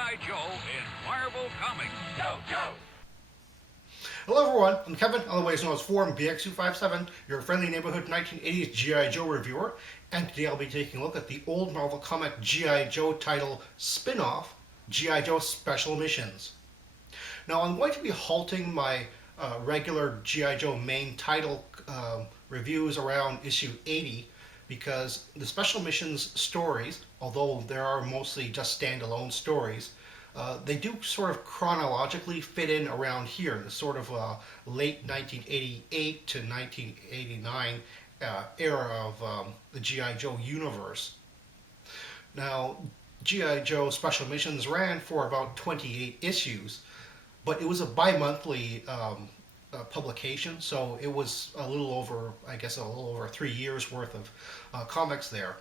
G.I. Joe in Marvel Comics. Go, Joe! Hello everyone, I'm Kevin, otherwise known as Forum BX257, your friendly neighborhood 1980s G.I. Joe reviewer, and today I'll be taking a look at the old Marvel comic G.I. Joe title spin-off, G.I. Joe Special Missions. Now I'm going to be halting my regular G.I. Joe main title reviews around issue 80 because the Special Missions stories, although there are mostly just standalone stories, they do sort of chronologically fit in around here, the sort of late 1988 to 1989 era of the G.I. Joe universe. Now, G.I. Joe Special Missions ran for about 28 issues, but it was a bi-monthly publication, so it was a little over 3 years worth of comics there.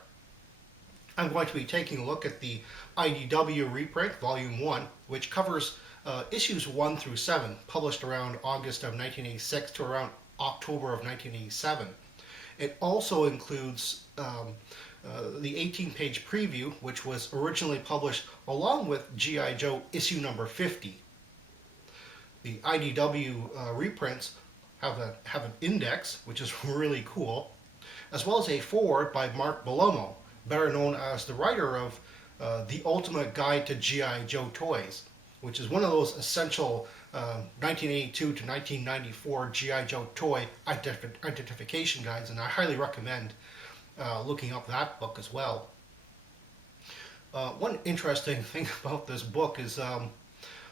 I'm going to be taking a look at the IDW reprint, Volume 1, which covers issues 1 through 7, published around August of 1986 to around October of 1987. It also includes the 18-page preview, which was originally published along with G.I. Joe issue number 50. The IDW reprints have an index, which is really cool, as well as a foreword by Mark Bellomo, better known as the writer of The Ultimate Guide to G.I. Joe Toys, which is one of those essential 1982 to 1994 G.I. Joe toy identification guides, and I highly recommend looking up that book as well. One interesting thing about this book is,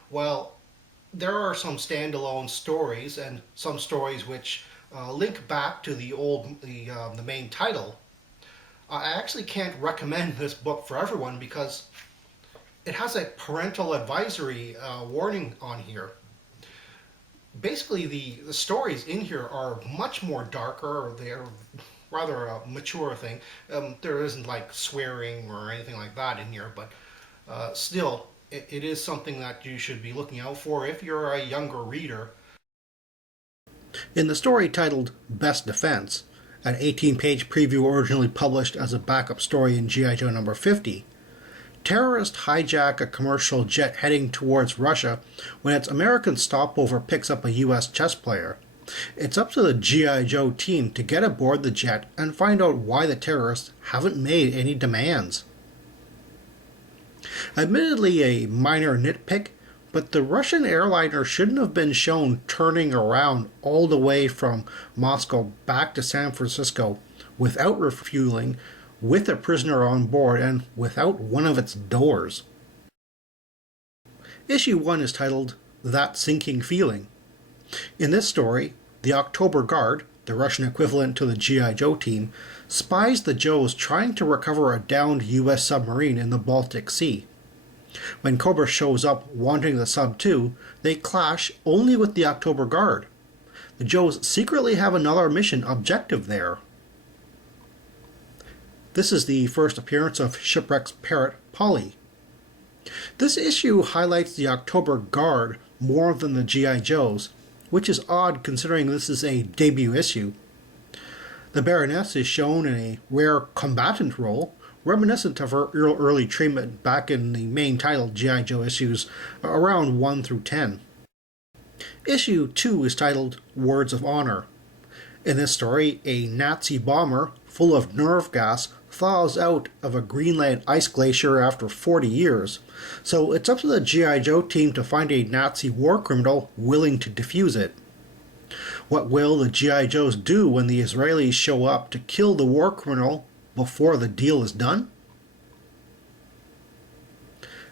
while there are some standalone stories and some stories which link back to the main title, I actually can't recommend this book for everyone because it has a parental advisory warning on here. Basically, the stories in here are much more darker. They're rather a mature thing. There isn't like swearing or anything like that in here, but still, it is something that you should be looking out for if you're a younger reader. In the story titled Best Defense, an 18-page preview originally published as a backup story in G.I. Joe number 50, terrorists hijack a commercial jet heading towards Russia when its American stopover picks up a U.S. chess player. It's up to the G.I. Joe team to get aboard the jet and find out why the terrorists haven't made any demands. Admittedly a minor nitpick, but the Russian airliner shouldn't have been shown turning around all the way from Moscow back to San Francisco without refueling, with a prisoner on board, and without one of its doors. Issue 1 is titled That Sinking Feeling. In this story, the October Guard, the Russian equivalent to the G.I. Joe team, spies the Joes trying to recover a downed U.S. submarine in the Baltic Sea. When Cobra shows up wanting the sub too, they clash only with the October Guard. The Joes secretly have another mission objective there. This is the first appearance of Shipwreck's parrot, Polly. This issue highlights the October Guard more than the G.I. Joes, which is odd considering this is a debut issue. The Baroness is shown in a rare combatant role, reminiscent of her early treatment back in the main title G.I. Joe issues around 1 through 10. Issue 2 is titled Words of Honor. In this story, a Nazi bomber full of nerve gas thaws out of a Greenland ice glacier after 40 years, so it's up to the G.I. Joe team to find a Nazi war criminal willing to defuse it. What will the G.I. Joes do when the Israelis show up to kill the war criminal before the deal is done?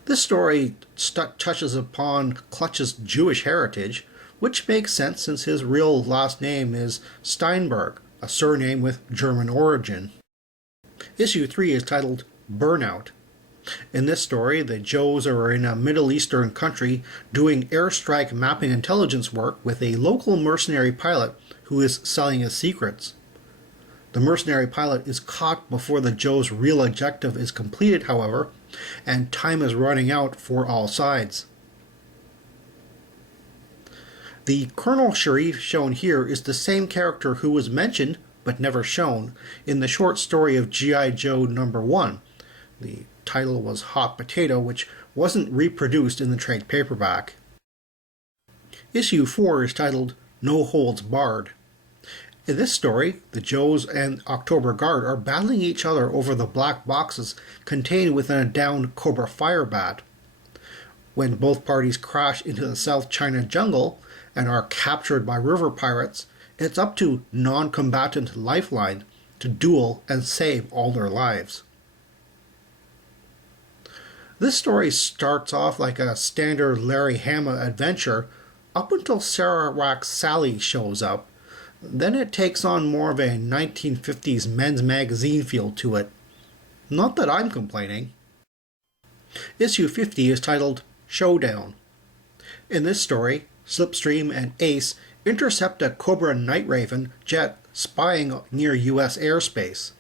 This story touches upon Clutch's Jewish heritage, which makes sense since his real last name is Steinberg, a surname with German origin. Issue 3 is titled Burnout. In this story, the Joes are in a Middle Eastern country doing airstrike mapping intelligence work with a local mercenary pilot who is selling his secrets. The mercenary pilot is caught before the Joes' real objective is completed, however, and time is running out for all sides. The Colonel Sharif shown here is the same character who was mentioned, but never shown, in the short story of G.I. Joe number 1. The title was Hot Potato, which wasn't reproduced in the trade paperback. Issue 4 is titled No Holds Barred. In this story, the Joes and October Guard are battling each other over the black boxes contained within a downed Cobra fire bat. When both parties crash into the South China jungle and are captured by river pirates, it's up to non-combatant Lifeline to duel and save all their lives. This story starts off like a standard Larry Hama adventure up until Sarawak Sally shows up. Then it takes on more of a 1950s men's magazine feel to it. Not that I'm complaining. Issue 50 is titled Showdown. In this story, Slipstream and Ace intercept a Cobra Night Raven jet spying near U.S. airspace.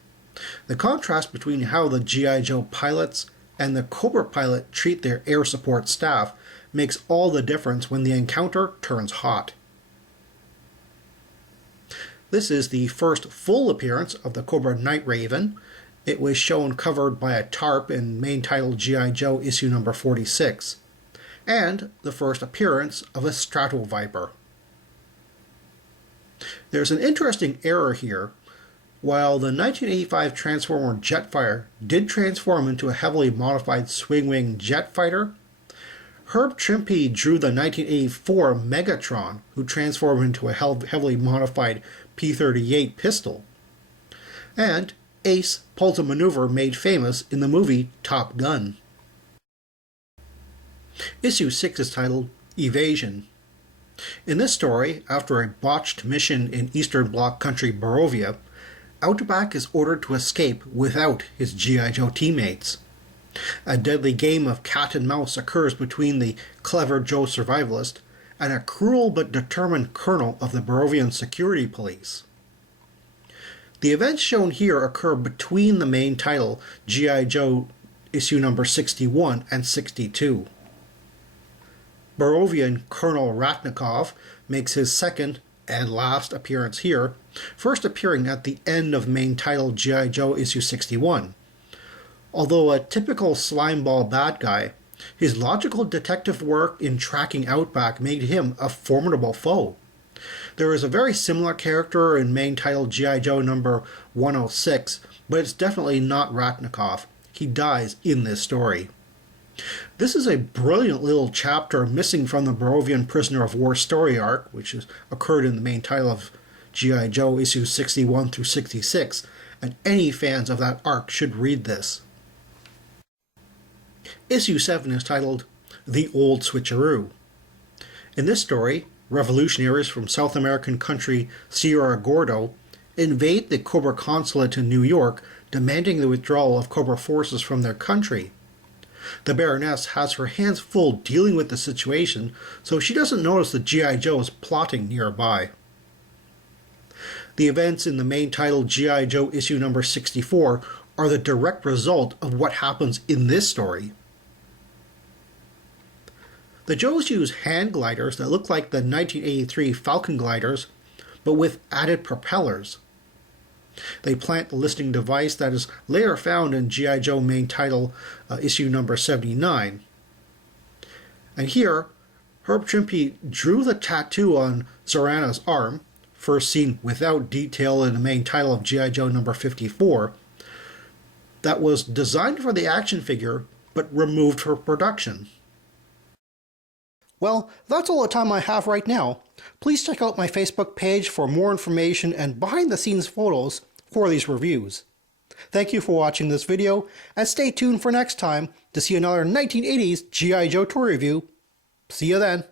The contrast between how the G.I. Joe pilots and the Cobra pilot treat their air support staff makes all the difference when the encounter turns hot. This is the first full appearance of the Cobra Night Raven. It was shown covered by a tarp in main title G.I. Joe issue number 46, and the first appearance of a Stratoviper. There's an interesting error here. While the 1985 Transformer Jetfire did transform into a heavily modified swing-wing jet fighter, Herb Trimpe drew the 1984 Megatron, who transformed into a heavily modified P-38 pistol. And Ace pulls a maneuver made famous in the movie Top Gun. Issue 6 is titled Evasion. In this story, after a botched mission in Eastern Bloc country Barovia, Outback is ordered to escape without his G.I. Joe teammates. A deadly game of cat and mouse occurs between the clever Joe survivalist and a cruel but determined colonel of the Barovian security police. The events shown here occur between the main title, G.I. Joe issue number 61 and 62. Barovian Colonel Ratnikov makes his second and last appearance here, first appearing at the end of main title G.I. Joe issue 61. Although a typical slimeball bad guy, his logical detective work in tracking Outback made him a formidable foe. There is a very similar character in main title G.I. Joe number 106, but it's definitely not Ratnikov. He dies in this story. This is a brilliant little chapter missing from the Barovian Prisoner of War story arc, which has occurred in the main title of G.I. Joe issues 61 through 66, and any fans of that arc should read this. Issue 7 is titled The Old Switcheroo. In this story, revolutionaries from South American country Sierra Gordo invade the Cobra consulate in New York, demanding the withdrawal of Cobra forces from their country. The Baroness has her hands full dealing with the situation, so she doesn't notice that G.I. Joe is plotting nearby. The events in the main title G.I. Joe issue number 64 are the direct result of what happens in this story. The Joes use hand gliders that look like the 1983 Falcon gliders, but with added propellers. They plant the listening device that is later found in G.I. Joe main title issue number 79. And here, Herb Trimpe drew the tattoo on Zorana's arm, first seen without detail in the main title of G.I. Joe number 54, that was designed for the action figure but removed for production. Well, that's all the time I have right now. Please check out my Facebook page for more information and behind-the-scenes photos for these reviews. Thank you for watching this video, and stay tuned for next time to see another 1980s G.I. Joe toy review. See you then.